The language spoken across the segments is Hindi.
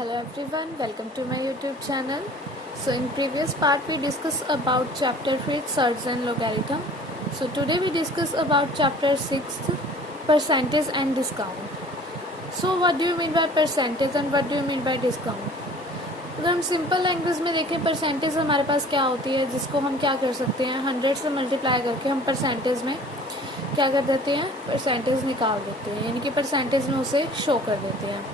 Hello everyone, welcome to my YouTube channel. So in previous part we discussed about chapter 5 surds and logarithm. So today we discuss about chapter 6 percentage and discount. So what do you mean by percentage and what do you mean by discount? अगर हम सिंपल लैंग्वेज में देखें परसेंटेज हमारे पास क्या होती है जिसको हम क्या कर सकते हैं 100 से मल्टीप्लाई करके हम परसेंटेज में क्या कर देते हैं परसेंटेज निकाल देते हैं यानी कि परसेंटेज में उसे शो कर देते हैं।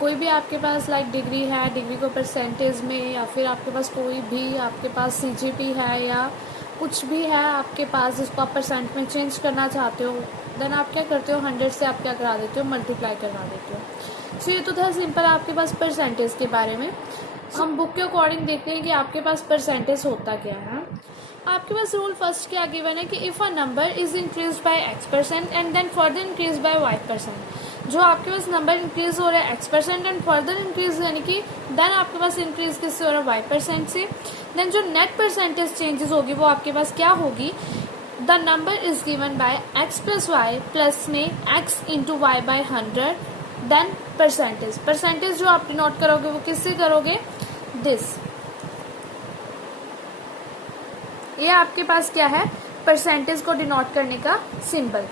कोई भी आपके पास लाइक डिग्री है, डिग्री को परसेंटेज में या फिर आपके पास कोई भी आपके पास सीजीपी है या कुछ भी है आपके पास जिसको आप परसेंट में चेंज करना चाहते हो, देन आप क्या करते हो 100 से आप क्या करा देते हो मल्टीप्लाई करवा देते हो। सो ये तो था सिंपल आपके पास परसेंटेज के बारे में। हम बुक के अकॉर्डिंग देखते हैं कि आपके पास परसेंटेज होता क्या है। आपके पास रूल फर्स्ट क्या गिवन है कि if a number is increase by x% and then further increase by y%। जो आपके पास नंबर इंक्रीज हो रहा है x% एंड फर्दर इंक्रीज यानी कि देन आपके पास इंक्रीज किससे हो रहा है y% से। देन जो नेट परसेंटेज चेंजेस होगी वो आपके पास क्या होगी, the number is given by x plus y plus में x into y by 100 then percentage जो आप डिनोट करोगे वो किससे करोगे, दिस। ये आपके पास क्या है परसेंटेज को डिनोट करने का सिंबल।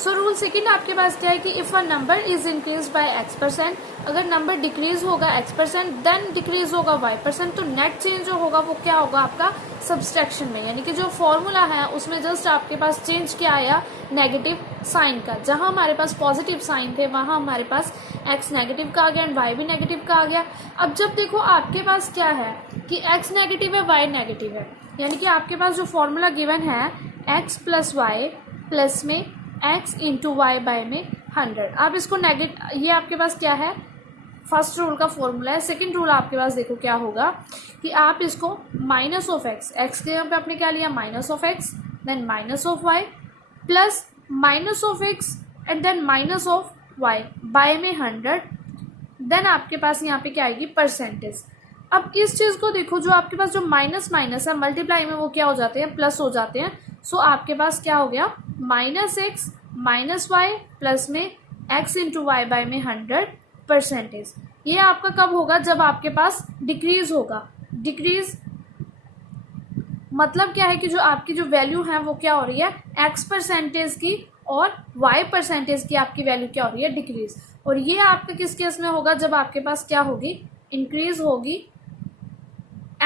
सो रूल सेकंड आपके पास क्या है कि if a number is increase by x%, अगर नंबर डिक्रीज होगा x% देन डिक्रीज होगा y%, तो नेट चेंज जो होगा वो क्या होगा आपका सब्सट्रैक्शन में, यानी कि जो फॉर्मूला है उसमें जस्ट आपके पास चेंज क्या आया नेगेटिव साइन का। जहां हमारे पास पॉजिटिव साइन थे वहां हमारे पास x नेगेटिव का आ गया एंड y भी नेगेटिव का आ गया। अब जब देखो आपके पास क्या है कि x नेगेटिव है y नेगेटिव है, यानी कि आपके पास जो फॉर्मूला गिवन है x प्लस वाई प्लस में x इंटू वाई बाय में 100। आप इसको ये आपके पास क्या है फर्स्ट रूल का फॉर्मूला है। सेकंड रूल आपके पास देखो क्या होगा कि आप इसको माइनस ऑफ x के यहाँ पे आपने क्या लिया minus of x then minus of y plus minus of x and then minus of y by में 100 देन आपके पास यहाँ पे क्या आएगी परसेंटेज। अब इस चीज को देखो जो आपके पास जो माइनस माइनस है मल्टीप्लाई में वो क्या हो जाते हैं प्लस हो जाते हैं। सो आपके पास क्या हो गया minus x minus y plus में x इंटू वाई बाय में 100 परसेंटेज। ये आपका कब होगा जब आपके पास डिक्रीज होगा। डिक्रीज मतलब क्या है कि जो आपकी जो वैल्यू है वो क्या हो रही है x परसेंटेज की और y परसेंटेज की आपकी वैल्यू क्या हो रही है डिक्रीज। और ये आपका किस केस में होगा जब आपके पास क्या होगी इंक्रीज होगी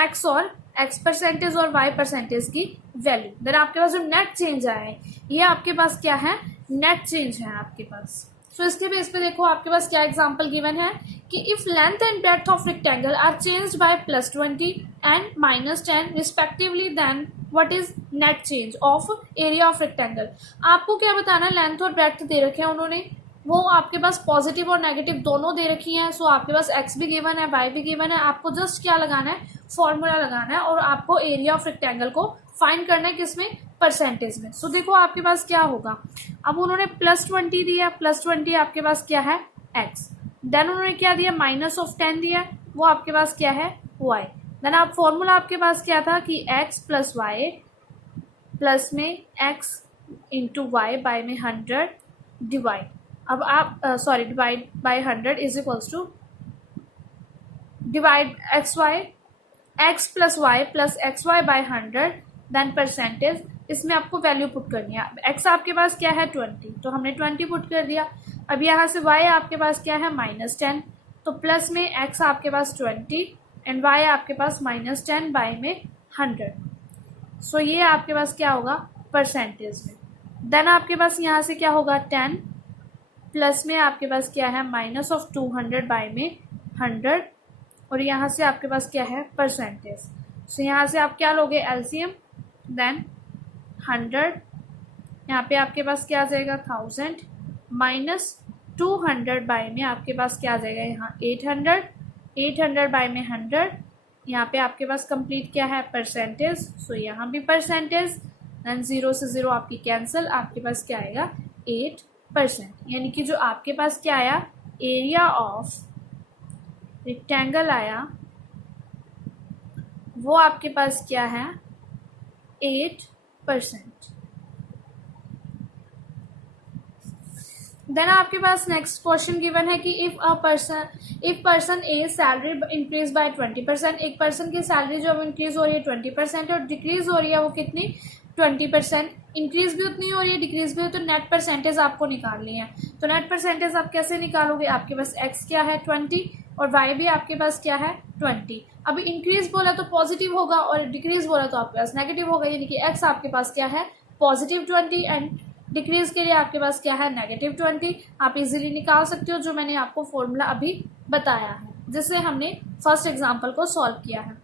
x और x परसेंटेज और y परसेंटेज की वैल्यू। देन आपके पास जो नेट चेंज आया है ये आपके पास क्या है नेट चेंज है आपके पास। सो इसके बेस पे देखो आपके पास क्या एग्जांपल गिवन है कि if length and breadth of rectangle are changed by +20 एंड -10 respectively then what is net change of area of rectangle. आपको क्या बताना लेंथ और ब्रेड्थ दे रखे हैं उन्होंने, वो आपके पास पॉजिटिव और नेगेटिव दोनों दे रखी हैं। सो आपके पास x भी गिवन है y भी गिवन है, आपको जस्ट क्या लगाना है फॉर्मूला लगाना है और आपको एरिया ऑफ रेक्टेंगल को फाइंड करना है किसमें परसेंटेज में। सो देखो आपके पास क्या होगा, अब उन्होंने +20 दिया, +20 आपके पास क्या है x, देन उन्होंने क्या दिया -10 दिया, वो आपके पास क्या है y। देन आप फॉर्मूला आपके पास क्या था कि x प्लस वाई प्लस में x इंटू वाई बाय में 100 डिवाइड। अब आप divide by 100 is equals to divide x plus y plus x y by 100 then percentage. इसमें आपको वैल्यू पुट करनी है। x आपके पास क्या है 20 तो हमने 20 पुट कर दिया। अब यहाँ से y आपके पास क्या है -10 तो प्लस में x आपके पास 20 एंड y आपके पास -10 बाय में 100। सो ये आपके पास क्या होगा परसेंटेज में। देन आपके पास यहाँ से क्या होगा 10 प्लस में आपके पास क्या है -200 बाय में 100 और यहाँ से आपके पास क्या है परसेंटेज। सो यहाँ से आप क्या लोगे एलसीएम देन 100 यहाँ पे आपके पास क्या आ जाएगा 1000 -200 बाय में आपके पास क्या आ जाएगा यहाँ 800 बाय में 100 यहाँ पे आपके पास कंप्लीट क्या है परसेंटेज। सो यहाँ भी परसेंटेज देन 0 से 0 आपकी कैंसिल, आपके पास क्या आएगा 8%। यानी कि जो आपके पास क्या आया एरिया ऑफ रेक्टेंगल आया वो आपके पास क्या है 8%। देन आपके पास नेक्स्ट क्वेश्चन गिवन है कि if person A salary increase by 20%, एक पर्सन की सैलरी जो इंक्रीज हो रही है 20% और डिक्रीज हो रही है वो कितनी 20%, इंक्रीज भी उतनी हो रही है डिक्रीज भी हो, तो नेट परसेंटेज आपको निकालनी है। तो नेट परसेंटेज आप कैसे निकालोगे, आपके पास एक्स क्या है 20 और वाई भी आपके पास क्या है 20। अभी इंक्रीज बोला तो पॉजिटिव होगा और डिक्रीज बोला तो आपके पास नेगेटिव होगा, यानी कि एक्स आपके पास क्या है पॉजिटिव 20 एंड डिक्रीज के लिए आपके पास क्या है नेगेटिव 20। आप इजीली निकाल सकते हो जो मैंने आपको फॉर्मूला अभी बताया है, जिससे हमने फर्स्ट एग्जांपल को सॉल्व किया है।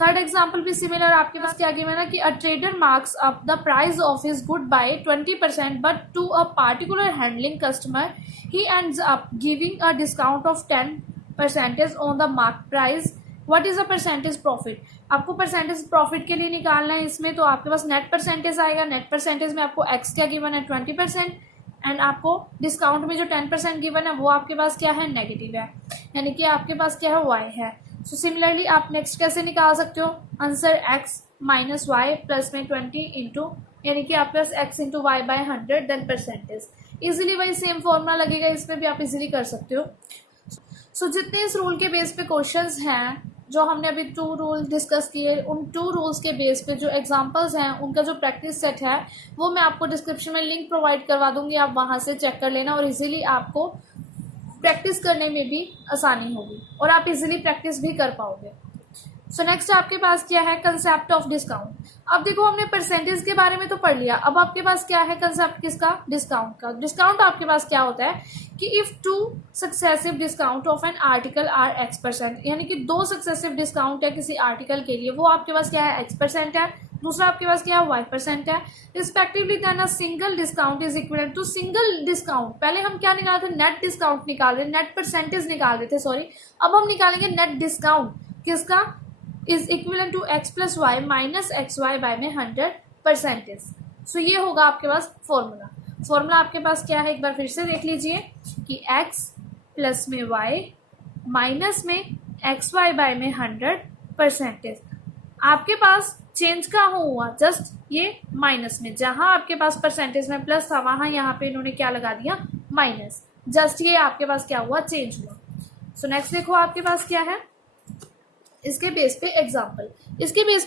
थर्ड एग्जांपल भी सिमिलर, आपके पास क्या गिवन है कि a trader marks up the price of his good by 20%, but to a particular handling customer he ends up giving a discount of 10% on the mark price, what is the percentage profit. आपको परसेंटेज प्रॉफिट के लिए निकालना है इसमें, तो आपके पास नेट परसेंटेज आएगा। नेट परसेंटेज में आपको एक्स क्या गिवन है 20% एंड आपको डिस्काउंट में जो 10% गिवन है वो आपके पास क्या है नेगेटिव है, यानी कि आपके पास क्या है वाई है। सो सिमिलरली आप नेक्स्ट कैसे निकाल सकते हो, answer x minus y plus में 20 इंटू, यानी कि आपके पास x into y by 100 then percentage. Easily वही सेम फॉर्मूला लगेगा, इसमें भी आप इजिली कर सकते हो। सो जितने इस रूल के बेस पे क्वेश्चंस हैं जो हमने अभी 2 रूल डिस्कस किए, उन 2 रूल्स के बेस पे जो एग्जांपल्स हैं उनका जो प्रैक्टिस सेट है वो मैं आपको डिस्क्रिप्शन में लिंक प्रोवाइड करवा दूंगी, आप वहां से चेक कर लेना और इजीली आपको प्रैक्टिस करने में भी आसानी होगी और आप इजीली प्रैक्टिस भी कर पाओगे। सो नेक्स्ट आपके पास क्या है कंसेप्ट ऑफ डिस्काउंट। अब देखो हमने परसेंटेज के बारे में तो पढ़ लिया, अब आपके पास क्या है कंसेप्ट किसका डिस्काउंट का। डिस्काउंट आपके पास क्या होता है कि if 2 successive discount of an article are X%, यानी कि 2 सक्सेसिव डिस्काउंट है किसी आर्टिकल के लिए, वो आपके पास क्या है X% है, दूसरा आपके पास क्या है Y% है रिस्पेक्टिवली, then a single discount is equivalent to single discount. पहले हम क्या निकाल रहे थे नेट डिस्काउंट निकाल रहे, नेट परसेंटेज निकाल रहे थे सॉरी, अब हम निकालेंगे नेट डिस्काउंट किसका is equivalent to x plus y minus x y by में 100%। सो ये होगा आपके पास फॉर्मूला आपके पास क्या है एक बार फिर से देख लीजिए कि x प्लस में y माइनस में एक्स वाई बाय में 100%। आपके पास चेंज कहाँ हुआ, जस्ट ये माइनस में, जहां आपके पास परसेंटेज में प्लस था वहां यहाँ पे इन्होंने क्या लगा दिया माइनस, जस्ट ये आपके पास क्या हुआ चेंज हुआ। सो नेक्स्ट देखो आपके पास क्या है इसके बेस पे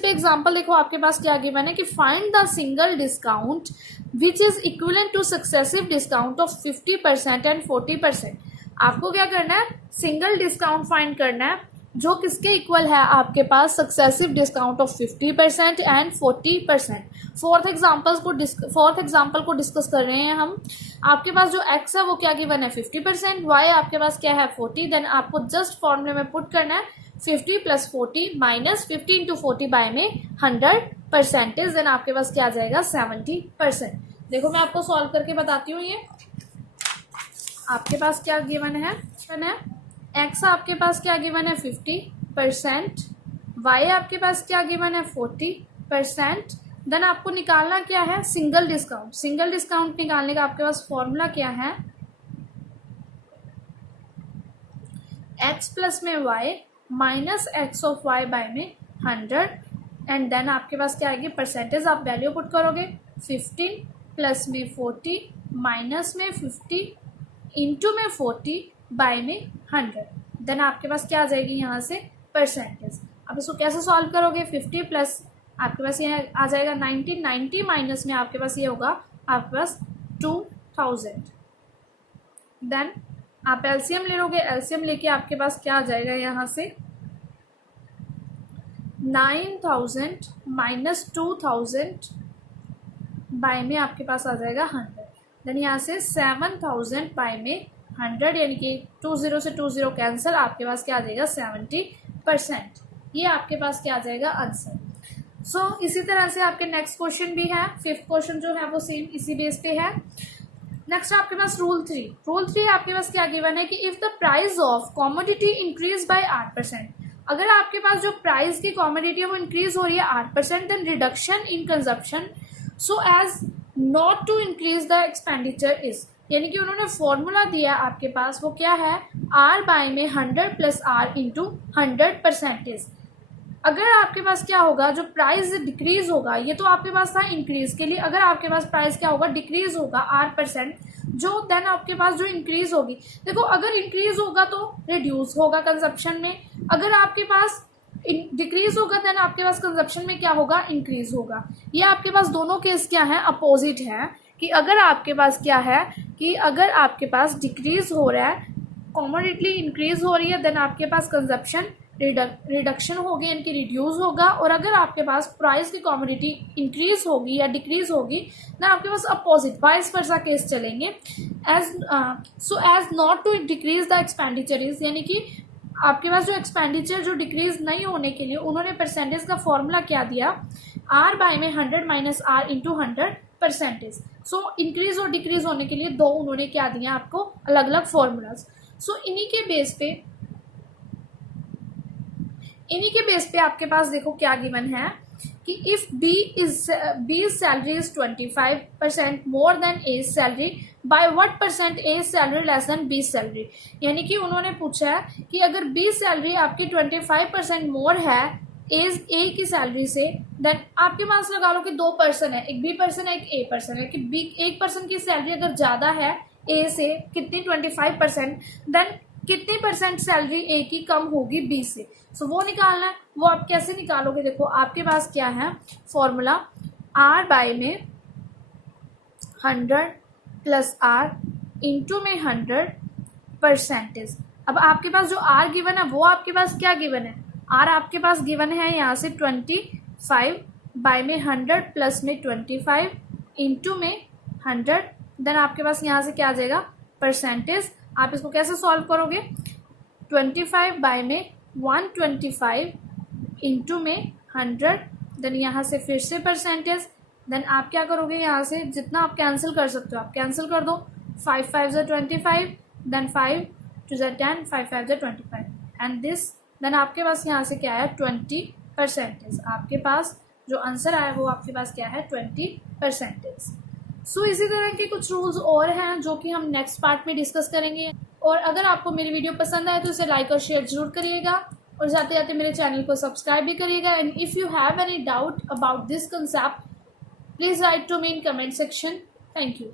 एग्जाम्पल, देखो आपके पास क्या गिवन है कि find the single discount which is equivalent two successive discount of 50% and 40%। आपको क्या करना है सिंगल डिस्काउंट फाइंड करना है जो किसके इक्वल है आपके पास successive discount of 50% and 40%। Fourth example को डिस्कस कर रहे हैं हम। आपके पास जो x है वो क्या गिवन है 50%, y आपके पास क्या है 40, देन आपको जस्ट फॉर्मूले में पुट करना है 50 प्लस 40 माइनस 50 इंटू 40 बाय में 100%, देन आपके पास क्या आ जाएगा 70%। देखो मैं आपको सॉल्व करके बताती हूँ। ये आपके पास क्या गिवन है x आपके पास क्या गिवन है 50%, y आपके पास क्या गिवन है 40%, देन आपको निकालना क्या है सिंगल डिस्काउंट निकालने का आपके पास फॉर्मूला क्या है x प्लस में y minus x of y by में 100 एंड देन आपके पास क्या आएगी परसेंटेज, आप वैल्यू पुट करोगे 15 प्लस में 40 माइनस में 50 इंटू में 40 बाय में 100, देन आपके पास क्या आ जाएगी यहाँ से परसेंटेज। अब इसको कैसे सॉल्व करोगे 50 प्लस आपके पास ये आ जाएगा 90 माइनस में आपके पास ये होगा आपके पास 2000, देन आप एलसीएम ले लोगे, एलसीएम लेके आपके पास क्या आ जाएगा यहाँ से 9000 माइनस 2000 बाय में आपके पास आ जाएगा 100, देन यहाँ से 7000 बाय में 100, यानी कि 20 से 20 कैंसिल, आपके पास क्या आ जाएगा 70%। ये आपके पास क्या आ जाएगा आंसर। सो इसी तरह से आपके नेक्स्ट क्वेश्चन भी है, 5th क्वेश्चन जो है वो सेम इसी बेस पे है। नेक्स्ट आपके पास रूल 3 आपके पास क्या गिवन है कि if the price of commodity increase by 8%, अगर आपके पास जो प्राइस की कॉमोडिटी है वो इंक्रीज हो रही है 8%, then reduction in consumption so as not to increase the expenditure is, यानी कि उन्होंने फॉर्मूला दिया आपके पास वो क्या है आर बाय में 100 प्लस आर इंटू 100%। अगर आपके पास क्या होगा जो प्राइस डिक्रीज होगा, ये तो आपके पास था इंक्रीज के लिए, अगर आपके पास प्राइस क्या होगा डिक्रीज होगा R%, जो देन आपके पास जो इंक्रीज होगी, देखो अगर इंक्रीज होगा तो रिड्यूस होगा कंजप्शन में, अगर आपके पास डिक्रीज होगा देन आपके पास कंजप्शन में क्या होगा, इंक्रीज होगा। ये आपके पास दोनों केस क्या है, अपोजिट है, कि अगर आपके पास क्या है कि अगर आपके पास डिक्रीज हो रहा है, कमोडिटी इंक्रीज हो रही है, देन आपके पास कंजप्शन रिडक्शन होगी, यानी कि रिड्यूस होगा। और अगर आपके पास प्राइस की कमोडिटी इंक्रीज होगी या डिक्रीज होगी देन आपके पास अपोजिट वाइस वर्सा केस चलेंगे। As not to decrease the expenditure, यानी कि आपके पास जो एक्सपेंडिचर जो डिक्रीज नहीं होने के लिए उन्होंने परसेंटेज का फॉर्मूला क्या दिया, आर बाय में 100 minus r into 100%। So increase और डिक्रीज होने के लिए दो उन्होंने क्या दिया आपको, अलग अलग फॉर्मूलाज। सो इन्हीं के बेस पे आपके पास देखो क्या गिवन है कि if B salary is 25% more than A salary, by what percent A salary less than B salary. यानी कि उन्होंने पूछा है कि अगर बी सैलरी आपकी 25% मोर है ए की सैलरी से, देन आपके पास लगा लो कि दो पर्सन है, एक बी पर्सन है एक ए पर्सन है, कि बी एक पर्सन की सैलरी अगर ज्यादा है ए से कितनी 25%, देन कितनी परसेंट सैलरी ए की कम होगी बी से। सो वो निकालना है, वो आप कैसे निकालोगे, देखो आपके पास क्या है फॉर्मूला, आर बाय में 100 प्लस आर इंटू में 100%। अब आपके पास जो आर गिवन है वो आपके पास क्या गिवन है, आर आपके पास गिवन है यहाँ से 25 बाय में 100 प्लस में 25 इंटू में 100, देन आपके पास यहाँ से क्या आ जाएगा परसेंटेज। आप इसको कैसे सॉल्व करोगे, 25 बाय में 125 इंटू में 100, देन यहाँ से फिर से परसेंटेज, देन आप क्या करोगे यहाँ से जितना आप कैंसिल कर सकते हो आप कैंसिल कर दो, 5 5 ज़ा 25, देन 5 2 ज़ा 10, 5 5 ज़ा 25 एंड दिस, देन आपके पास यहाँ से क्या है 20%। आपके पास जो आंसर आया वो आपके पास क्या है 20%। सो इसी तरह के कुछ रूल्स और हैं जो कि हम नेक्स्ट पार्ट में डिस्कस करेंगे। और अगर आपको मेरी वीडियो पसंद आए तो इसे लाइक और शेयर जरूर करिएगा, और जाते जाते मेरे चैनल को सब्सक्राइब भी करिएगा। And if you have any doubt about this concept please write to me in comment section. Thank you.